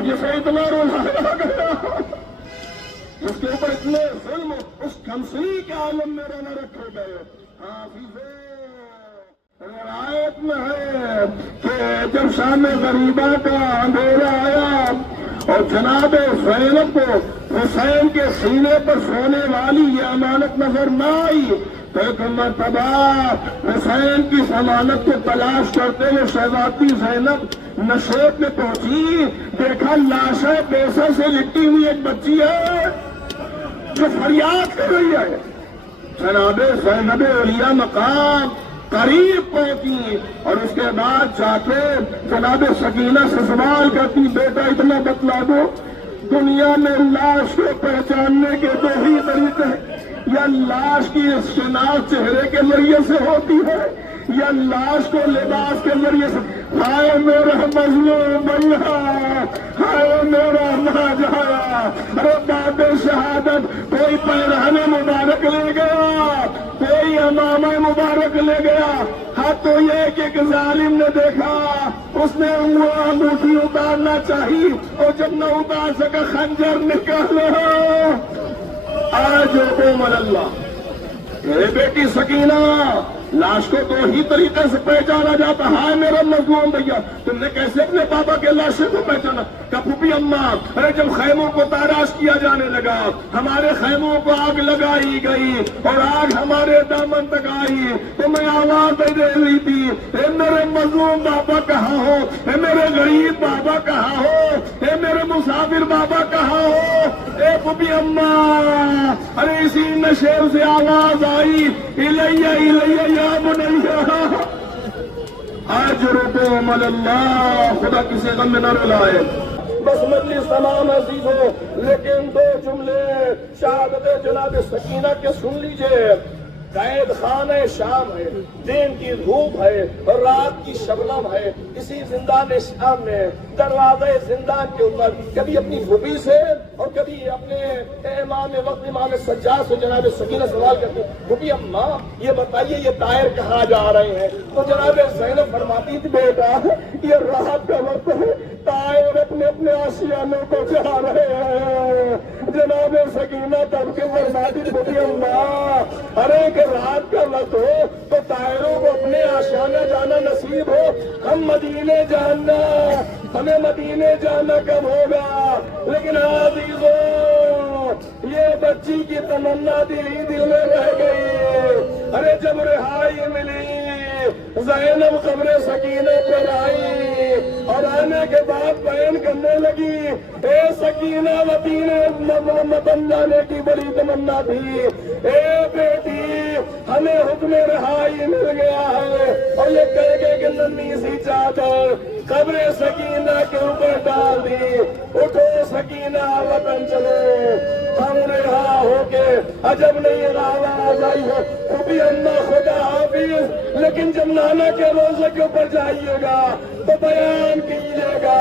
तो जिसे इतना रुलाया गया, जिसके ऊपर इतने जुल्म उस कमसनी के आलम में रहना रखे गए। हाफिज़े रिवायत में है कि जब शाम गरीबा का अंधेरा आया और जनाब ज़ैनब को हुसैन के सीने पर सोने वाली ये अमानत नजर न आई, तो एक मरतबा हुसैन की अमानत को तलाश करते हुए शहजादी ज़ैनब नशेब में पहुंची। देखा लाशें बेसर से लिपटी हुई एक बच्ची है जो फरियाद कर रही है। जनाब ज़ैनब औलिया मकाम करीब पहुंची और उसके बाद जाके जनाब सकीना से सवाल करती, बेटा इतना बतला दो, दुनिया में लाश को पहचानने के दो ही तरीके हैं, या लाश की शिनाख्त चेहरे के जरिए से होती है या लाश को लिबास के जरिए से। हाय मेरा मजलूम भैया, हाय मेरा नाजाया, अरे बात शहादत, कोई पैराने मुबारक ले गया, कोई अमामा मुबारक ले गया। हाँ तो ये कि एक जालिम ने देखा, उसने अंगूठी उतारना चाहिए और जब न उतार सका खंजर निकालो। आज अल्लाह बेटी सकीना, लाश को दो ही तरीके से पहचाना जाता। हाय मेरा मजलूम भैया, तुमने कैसे अपने पापा के लाशे को पहचाना? कपूपी अम्मा, अरे जब खैमों को ताराश किया जाने लगा, हमारे खैमों को आग लगाई गई और आग हमारे दामन तक आई, तो मैं आवाज दे रही थी, ए मेरे मजलूम बाबा कहाँ हो, ए मेरे गरीब बाबा कहाँ हो, ए मेरे मुसाफिर बाबा कहाँ हो। ए कपूपी अम्मा, अरे इसी नशेर से आवाज आई, इलैया इलैया या बुनैया। आज रुको अल्लाह, खुदा किसी गम में न रुलाए। बस मजलिस तमाम अजीज हो, लेकिन दो जुमले शहादत जनाब सकीना के सुन लीजिए। कैद खाने शाम है, दिन की धूप है और रात की शबनम है। इसी जिंदान शाम में दरवाजे जिंदान के ऊपर कभी अपनी फूफी से और कभी अपने इमाम वक्त इमाम सज्जाद से जनाब सकीना सवाल करती, फूफी अम्मा ये बताइए ये तायर कहाँ जा रहे हैं? तो जनाब ज़ैनब फरमाती थी, बेटा ये रात का वक्त है, तायर अपने अपने आशियानों को जा रहे हैं। जनाब सकीना तब के फरमाती थी, फूफी अम्मा अरे रात का वक्त हो तो तायरों को अपने आशियाना जाना नसीब हो, हम मदीने जाना, हमें मदीने जाना कब होगा? लेकिन आज़ीज़ो ये बच्ची की तमन्ना दिल ही दिल में रह गई। अरे जब रिहाई मिली, ज़ैनब क़ब्र सकीना पर आई और आने के बाद बयान करने लगी, ए सकीना मदीने बन जाने की बड़ी तमन्ना थी। ए बेटी हमें हुक्म रिहाई मिल गया है और ये कह के कि नन्ही सी चादर क़ब्र सकीना के ऊपर डाल दी। उठो सकीना वतन चलो, हम रिहा होके अजब नहीं आवाज आई हो, कभी अम्मा खुदा हाफिज। लेकिन जब नाना के रोजे के ऊपर जाइएगा तो बयान कीजिएगा,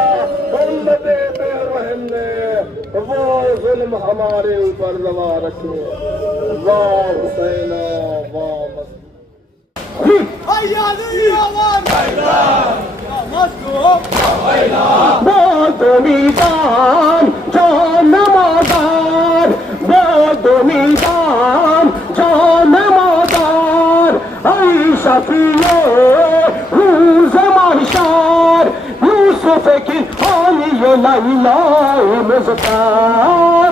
उम्मते रहम ने वो जुल्म हमारे ऊपर रवा रखे। वाह हुसैना वाह बोधुमीदान जान मादार, बोधुमीदान जान मादार, ऐ शफीए रूज़ महशर, यूसुफ की हालिए लैला मुज़फ़्फ़र।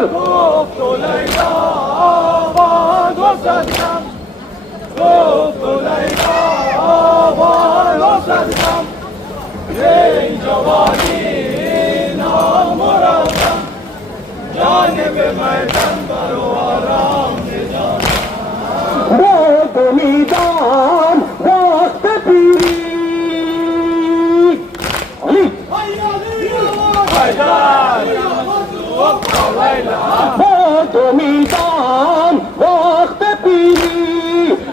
तो लैला आबाद व सलाम, तो लैला आबाद व सलाम, ये जवानी नाम मुरादम, जानिब मैदान करो आराम से जाना। बोधुमीदान वक्त पीरी, बोधुमीदान वक्त पीरी,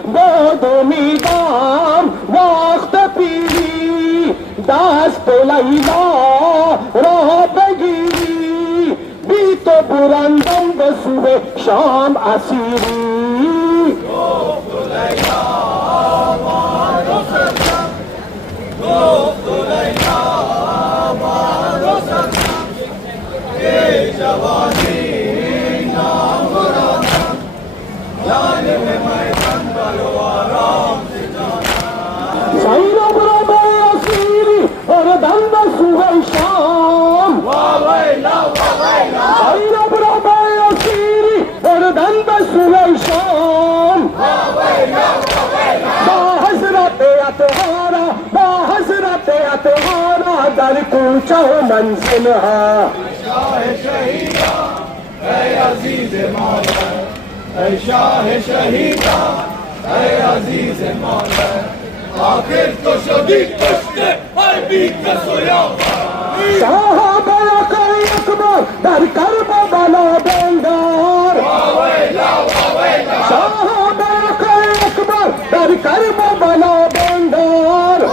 बोधुमीदान वक्त पीरी, दास्त लैला राह बगीरी, बी तो बुरंदम बसुए शाम असीरी। Zainab Rabe Asiri और दंद सुबह शाम Zainab Rabe Asiri और दंद सुबह शाम बाहज़रत अतहारा दर पूछो मंजिल हा शाह शहीदा है अजीज मौला है शाह शहीदा है अजीज मौला आखिर तो शदी कश्ते हर भी कसोया साहबा अकबर दर करबला बेंगार साहबा अकबर दर करबला बेंगार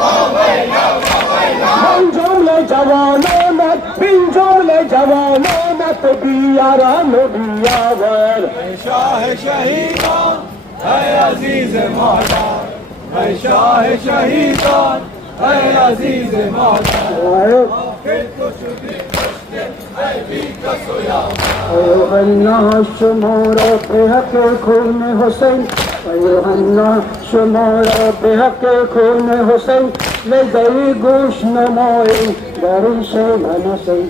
बिन जुमले जवानों मत बियारान बियावर शाह शहीदा है अजीज मौला है शाह शहीदा है अजीज मौला आखिर तो शदी कश्ते हर भी कसोया शुमारा बेहक खून हुसैन शुमारा बेहक खून हुसैन ले गई गोश नमाई दरी से मनसई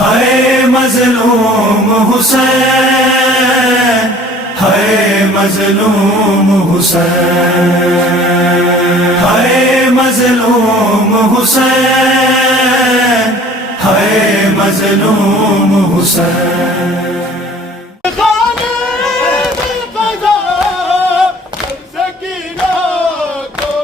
हाय मजलूम हुसैन हाय मजलूम हुसैन हाय मजलूम हुसैन हाय मजलूम हुसैन सकीना को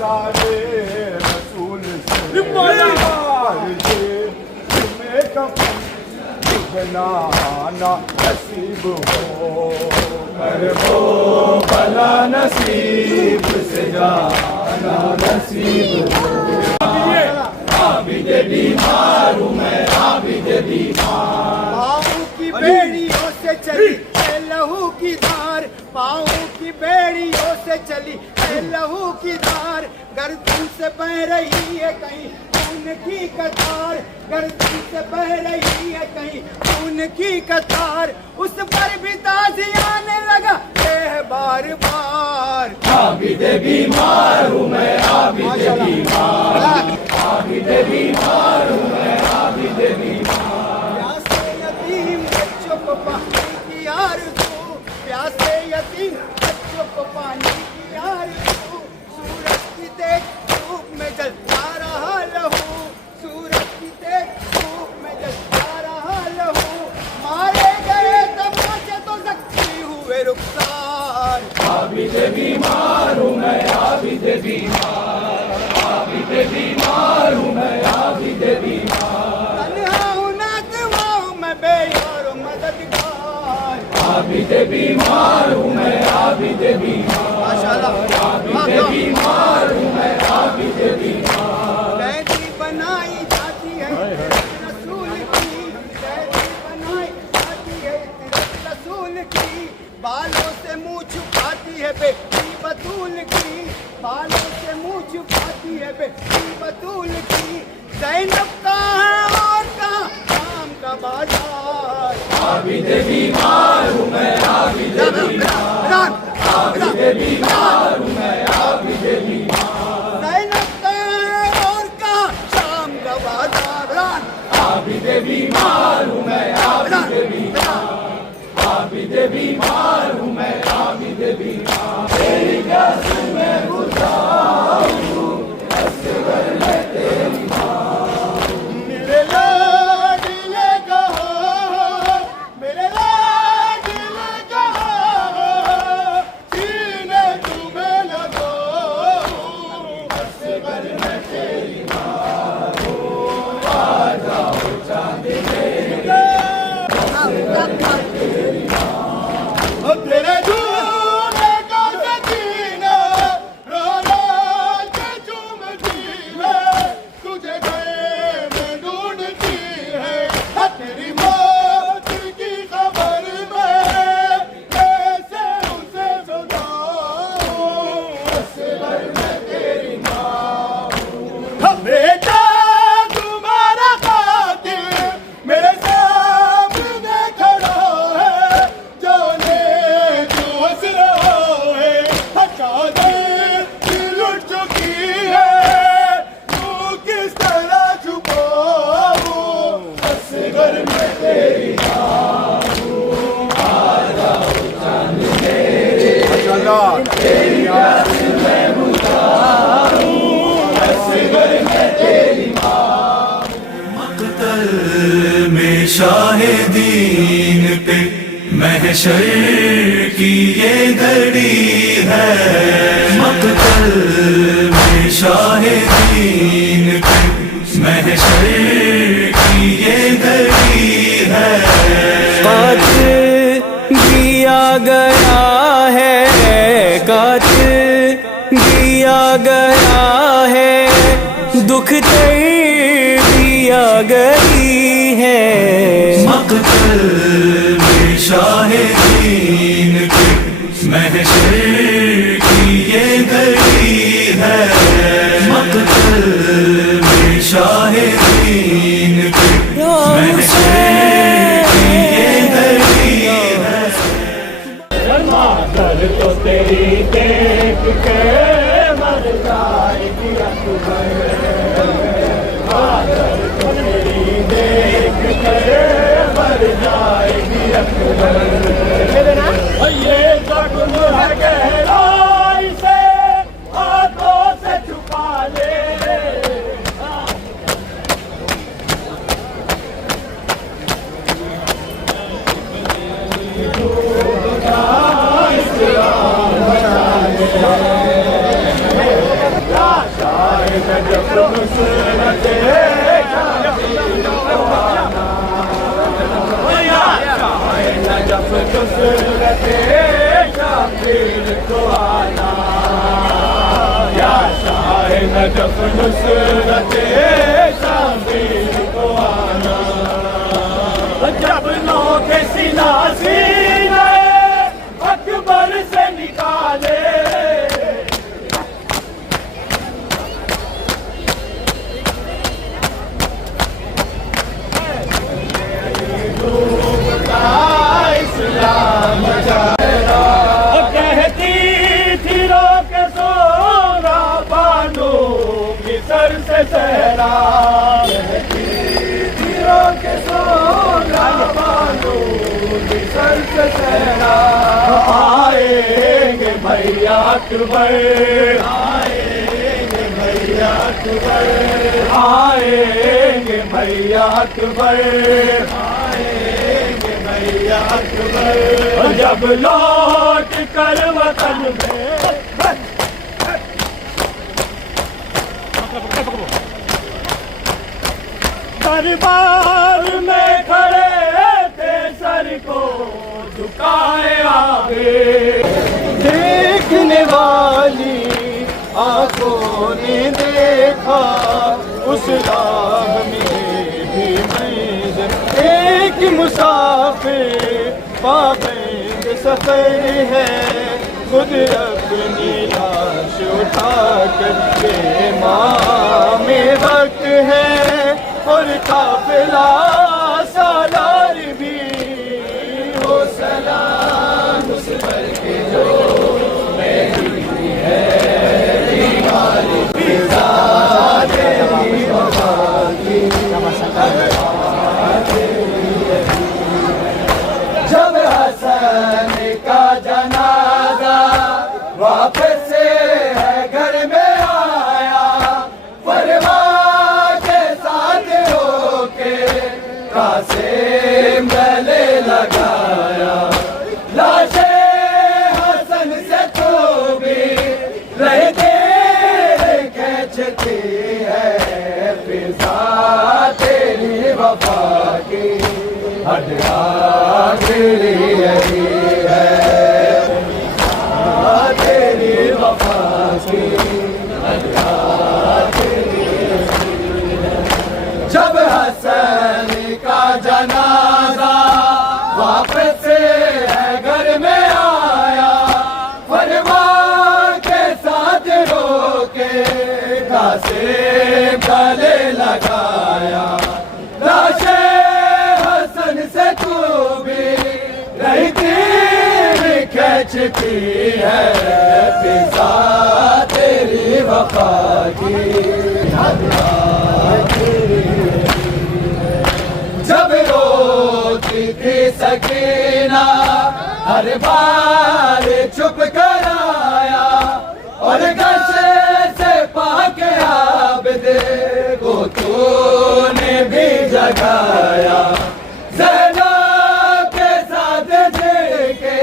सारे रसूल से पर्दे में कफन बनाना नसीब हो कर वो भला नसीब से जाना नसीब हो आबिदे बीमार हूँ मैं आबिदे बीमार पाँव की बेड़ियों से चली है लहू की धार पाँव की बेड़ियों से चली है लहू की धार गर्दन से बह रही है कहीं खून की कतार गर्दन से बह रही है कहीं खून की कतार उस पर भी ताज़ियाने लगा है बार बार आबिदे बीमार हूँ मैं आबिदे बीमार आबिदे बीमार हूँ मैं आबिदे बीमार प्यासे यतीम बच्चों को पानी की आरज़ू प्यासे यतीम बच्चों को पानी की आरज़ू सूरज की देख धूप में जलता रहा लहू सूरज की देख धूप में जलता रहा लहू मारे गए तमाचे तो जख्मी हुए रुखसार आबिदे बीमार हूँ मैं आबिदे बीमार आबिदे बीमार हूँ मैं आबिदे बीमार तन्हा हूँ ना दुआओं में बेयार मददगार आबिदे बीमार हूँ मैं आबिदे बीमार माशाल्लाह आबिदे बीमार हूँ मैं आबिदे बीमार कैदी बनाई जाती है रसूल की कैदी बनाई जाती है रसूल की बालों से मुंह छुपाती है बेटी बतूल की बालों से मुंह छुपाती है बेटी बतूल की ज़ैनब कहाँ है और कहाँ शाम का बाजार आबिदे बीमार हूँ मैं आबिदे बीमार आबिदे बीमार हूँ मैं आबिदे बीमार ज़ैनब कहाँ है और कहाँ शाम का बाजार आबिदे बीमार हूँ मैं आबिदे बीमार आबिदे बीमार हूँ मैं आबिदे बीमार तेरी प्यास में बुझाऊँ असगर में तेरी मेरे लाडले कहाँ मेरे लाडले कहाँ सीने तुम्हें लगाऊं असगर में तेरी तेरे दूल्हे का सकीना रोना के चूमती है तुझे गए में ढूंढती है तेरी मौत की खबर में कैसे उसे सुनाऊं असगर में तेरी माँ बेटा तुम्हारा कातिल मेरे सामने खड़ा है जाने जो हंस रहा है चादर लुट चुकी है तू किस तरह छुपाऊं असगर में तेरी मक़तल में शाहिदीन पे महशर की ये घड़ी है मक़तल में शाहिदीन पे महशर की ये घड़ी है कातिल दिया गया है कातिल दिया गया है दुख दिया गई है मक़तल में शाहिदीन के महशर की ये घड़ी है मक़तल में शाहिदीन के महशर की ये घड़ी है कर तो तेरी देख के मर जाएगी आदर तो तेरी देख के मर जाएगी ये जख्म है गहराई से हाथों से छुपा ले नुसरते शबीर को आना, या शाह नजफ नुसरते शबीर को आना। जब नौके सीना सीने अकबर से निकाले, इस्लाम जारा कहती थी रोक सोना बानो की सर से सहरा, कहती थी रोक सोना बानो की सर से सहरा। आएंगे भैया अकबर, आएंगे भैया अकबर, आएंगे भैया अकबर, आएंगे भैया अकबर। जब लौट कर वतन में दरबार में खड़े थे सर को झुकाए आगे, देखने वाली आंखों ने देखा उस राह में भी मंज़िल। एक मुसाफिर पाबंद सफर है, खुद अपनी लाश उठा कर बेमाम वक्त है, और काफिला सालार भी हो सलाम उस पर के जो मेरी है दीवारी फिजाते वफा की। जब हसन का जनाजा वापस से है घर में आया, परवाह के साथ होके कासिम गले लगाया। लाशे हसन से तो भी रहते खींचती है फिजा तेरी वफा की, हद आखिरी यही है तेरी वफा की, हद आखिरी यही है। जब हसन का जनाजा वापस से घर में आया, परवाह के साथ रोके कासिम गले लगाया। लाशे हसन से तू भी रहती खींचती है फिजा तेरी वफा की, जब रोती थी सकीना हर बार चुप कराया, और गशे से पाके आबिदे को तूने भी जगाया। ज़ैनब के साथ झिड़के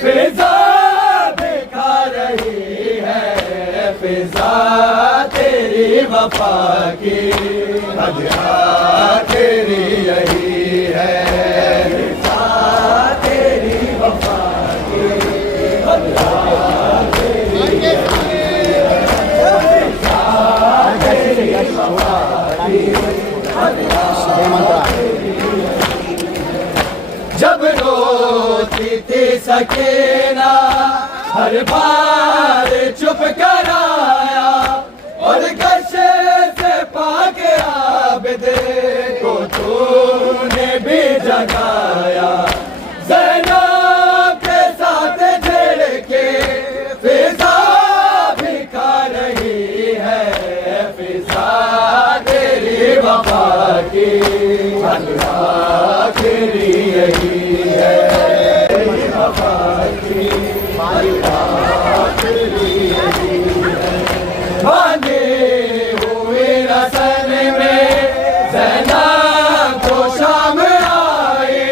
फिजा दिखा रही है, फिजा तेरी वफा की, हद आखिरी यही है फिजा तेरी वफा की, हद आखिरी यही है फिजा तेरी वफा की, हद आखिरी यही है। जब रोती थी सकीना हर बार चुप कराया, और गशे से पाके आबिदे को तूने भी जगाया। ज़ैनब के साथ झिड़के फिजा भी खा रही है, फिजा तेरी वफा की, हद आखिरी यही है वफा की, हद आखिरी यही है। बांधे हुए रसन में ज़ैनब को शाम आए,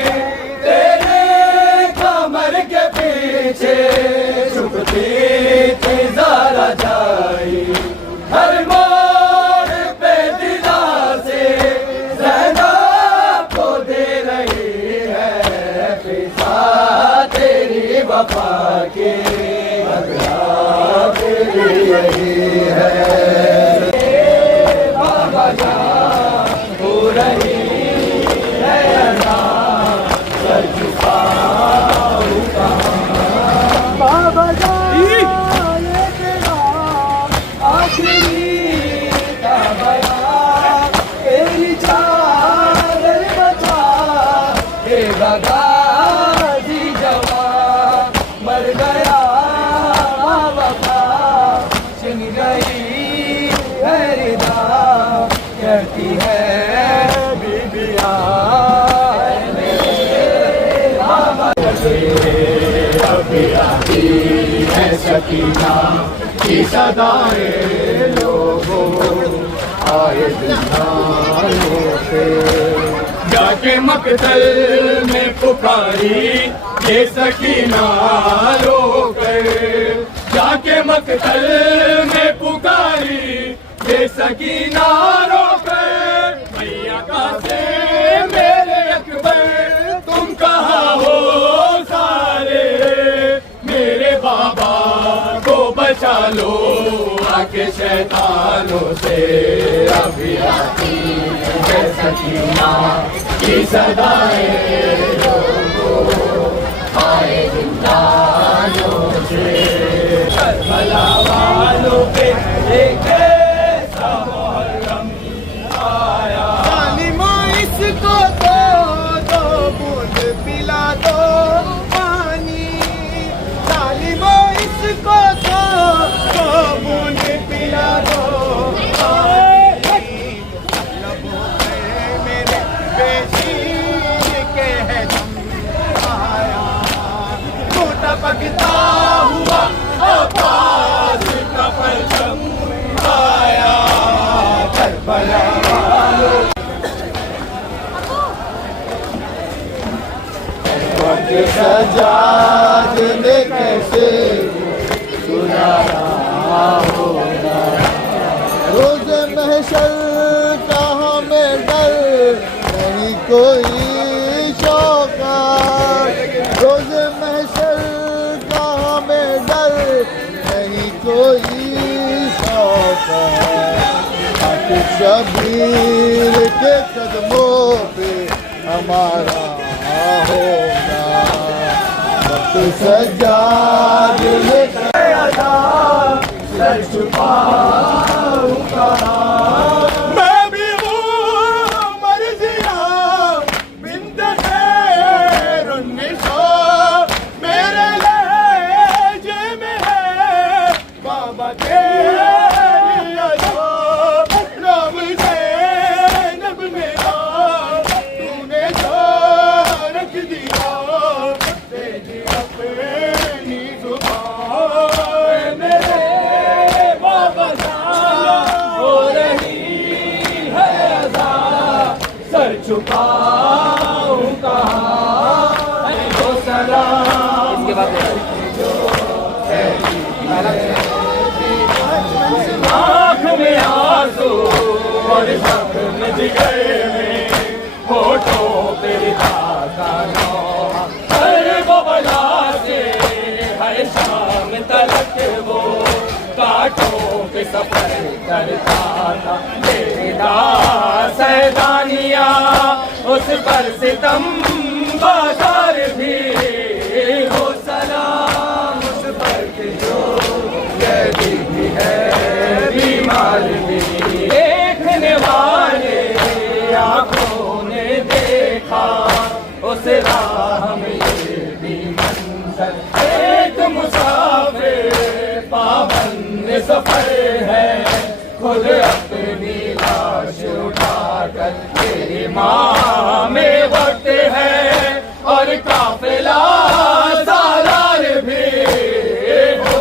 है सकीना की सदाएं लोगों आए जिंदानों से। जाके मकतल में पुकारी ये सकीना रोकर, जाके मकतल में पुकारी ये सकीना रोकर। मैया का से मेरे अकबर तुम कहाँ हो सारे, मेरे बाबा को बचा लो आके शैतानों से। अभी आती है सकीना की सदाएं लोगों आए जिंदानों से। करबला वालों पे एक ऐसा मुहर्रम आया। जालिमों इसको दो बूंद पिला दो पानी, जालिमों इसको दो बूंद पिला दो पानी। लबों पे मेरे बेशीर के है दम आया, टूटा पकता हुआ आवाज का परचम आया। करबला सजाद ने कैसे सुनाया होगा, रोज महशर का हमें डर नहीं कोई शौका। रोज महशर का हमें डर नहीं कोई शौका। शबीर के कदमों पे हमारा होगा, वक्त सजाद लेकर अदा सर छुपाऊंगा। मैं भी हूँ मर्जिया बिंद खैरुन्निसा, मेरे लहजे में है बाबा तेरी अदा। राम ज़ैनब मेरा तूने जो रख दिया, तेरी अपनी जुबान मेरे बाबा जाना हो रही है अदा। सर झुकाऊं कहाँ तो सलाम। इसके बाद आँख में आंसू और जख्म जिगर में, होठों पे का नौहा हर बबला से हर शाम तलक वो कांटों पे सफर करता था। बेटा सैदानिया उस पर सितम बाजार भी हो सलाम, उस पर के जो कैदी भी है बीमार भी। देखने वाले आंखों ने देखा उस राह में ये भी मंजर, एक मुसाफिर पाबंद सफर है, खुद अपनी लाश उठाकर तेरे माँ में वक्त है। और काफिला सालार भी हो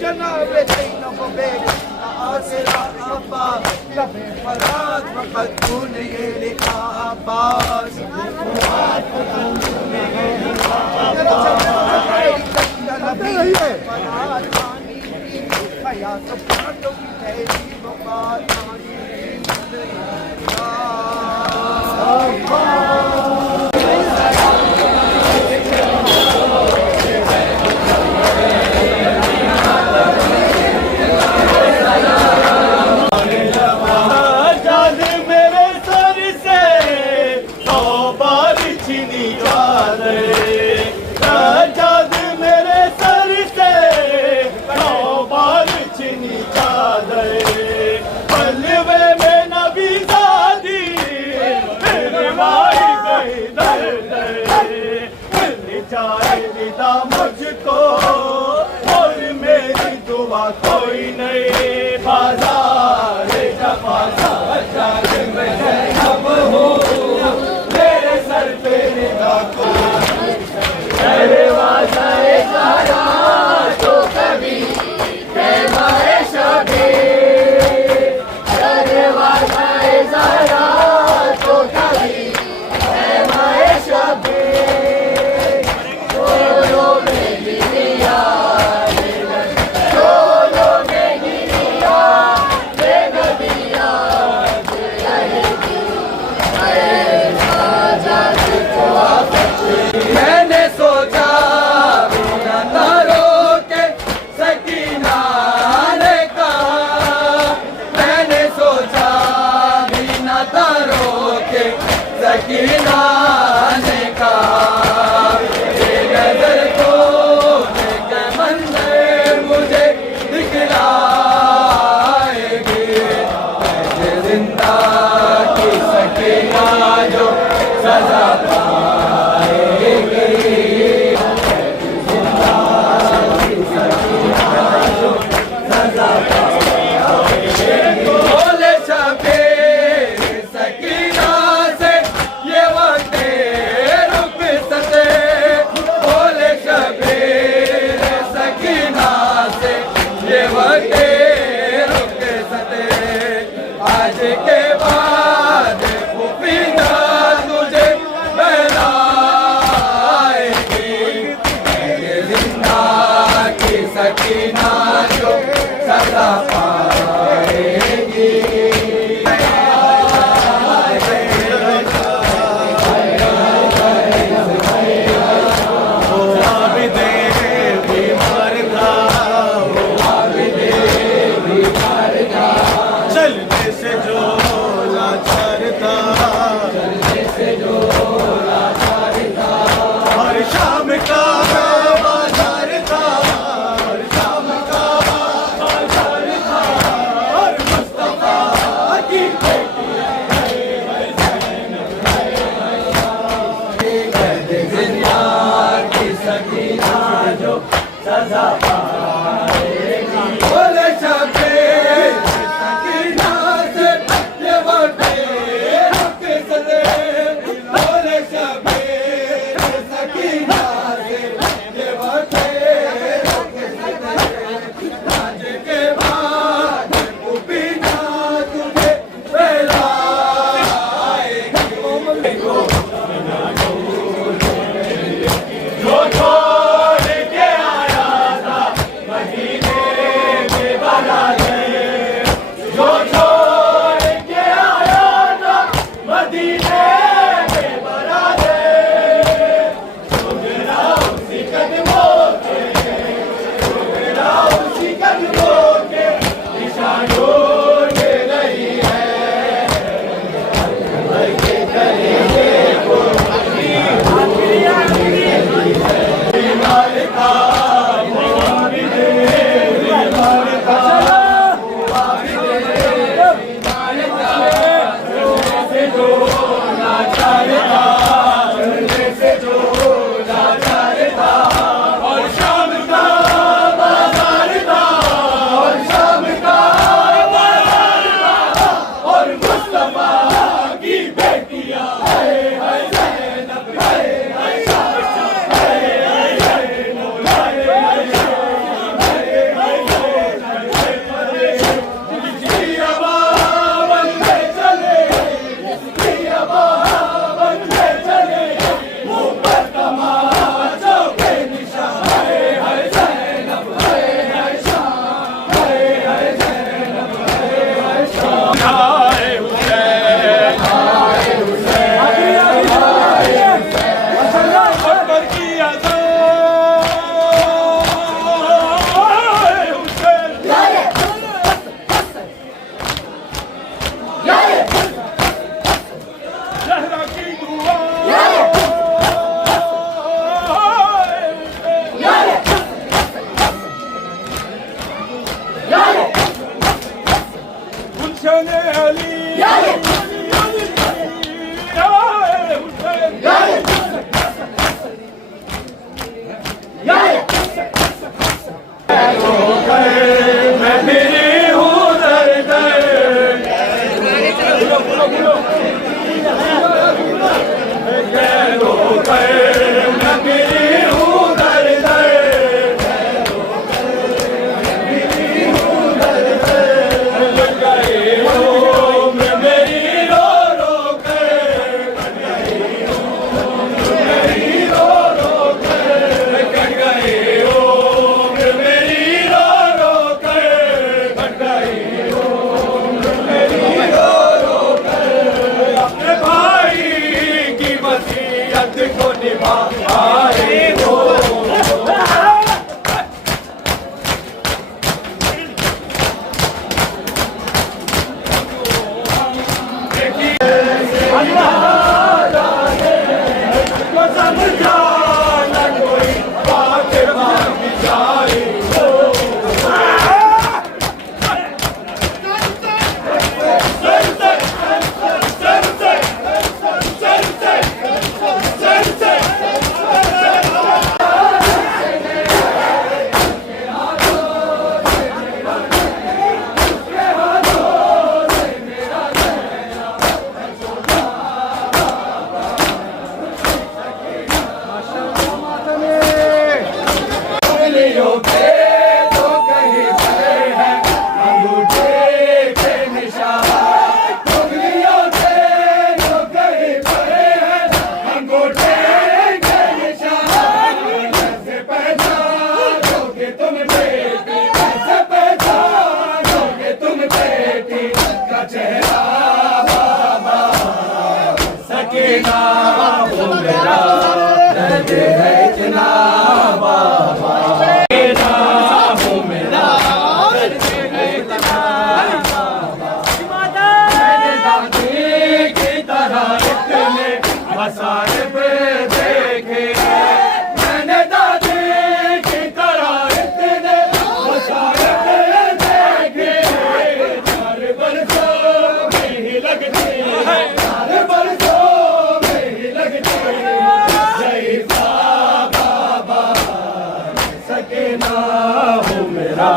जनाब फराज वक़्त तूने ये लिखा अब्बास, सकीना ने कहा ये नजर को के मंजर मुझे दिखलाएगी ऐसे जिंदा की सकीना जो सजा पाएगी बोले शबीर सकीना से ये वक्ते रुक सके बोले शबीर सकीना से ये वक्ते रुक सके आज के बाद खुफिया तुझे बहलाएगी ये जिंदा की सकीना जो सदा पाएगी चलने से जो लाचार था हर शाम का बाजार था हर शाम का बाजार था और मुस्तफा की जिंदा की सकीना जो सजा पाएगी बोले शबीर सकीना से ये वक्ते रुक सके बोले शबीर सकीना से ये वक्ते रुक सके आज के बाद खुफिया तुझे बहलाएगी जो छोड़ के आया था सकीना हो मेरा दर्द है इतना बाबा सकीना हो मेरा दर्द है इतना बाबा मैंने दादी की तरह इतने मसाइब देखे मैंने दादी की तरह इतने मसाइब देखे चार बरसों में ही लगते चार बरसों में ही लगते जय बाबा सकीना हो मेरा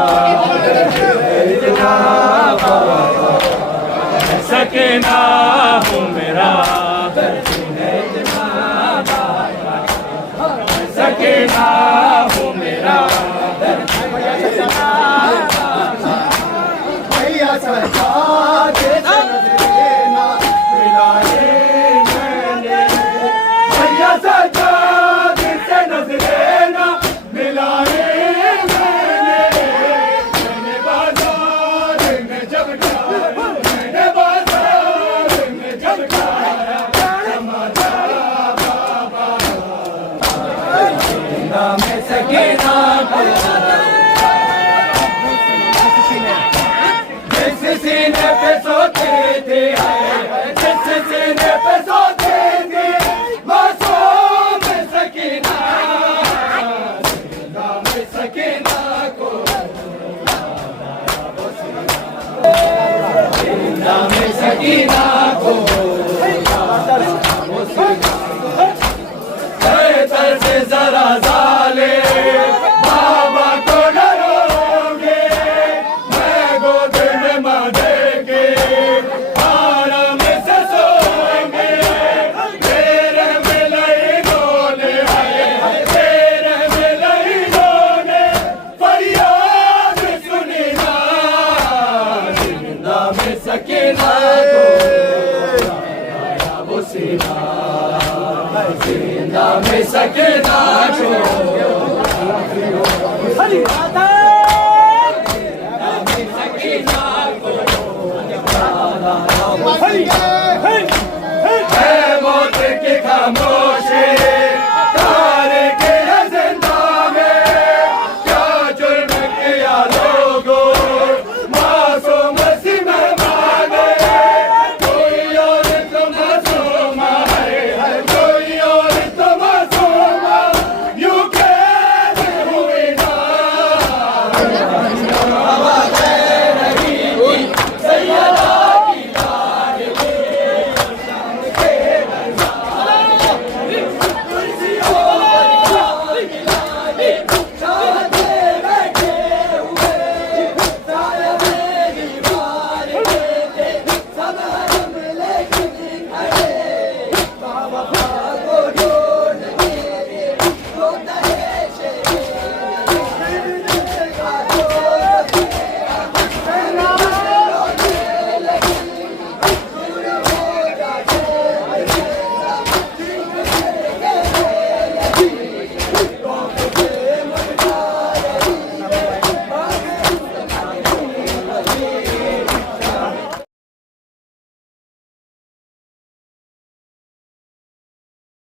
इतना बाबा सकीना हो मेरा सकीना हो मेरा भैया सरकार के देना मिलाए मैंने भैया सजाद से नजरेना मिलाए मैंने बाजार में जब जाया मैंने बाजार में जब जाया में सकीना जिस सीने पे सोते थे जिस सीने पे सोते थे बासों में सकीना में सकीना को में सकीना को से जरा जाले बाबा को डरोगे मैं गोद में मांगेंगे आराम से सोएंगे तेरे में लई डोले आए तेरे में लई डोले फरियाद सुनी ना जिंदा में सकीना को वो सीना जिंदा में सकीना को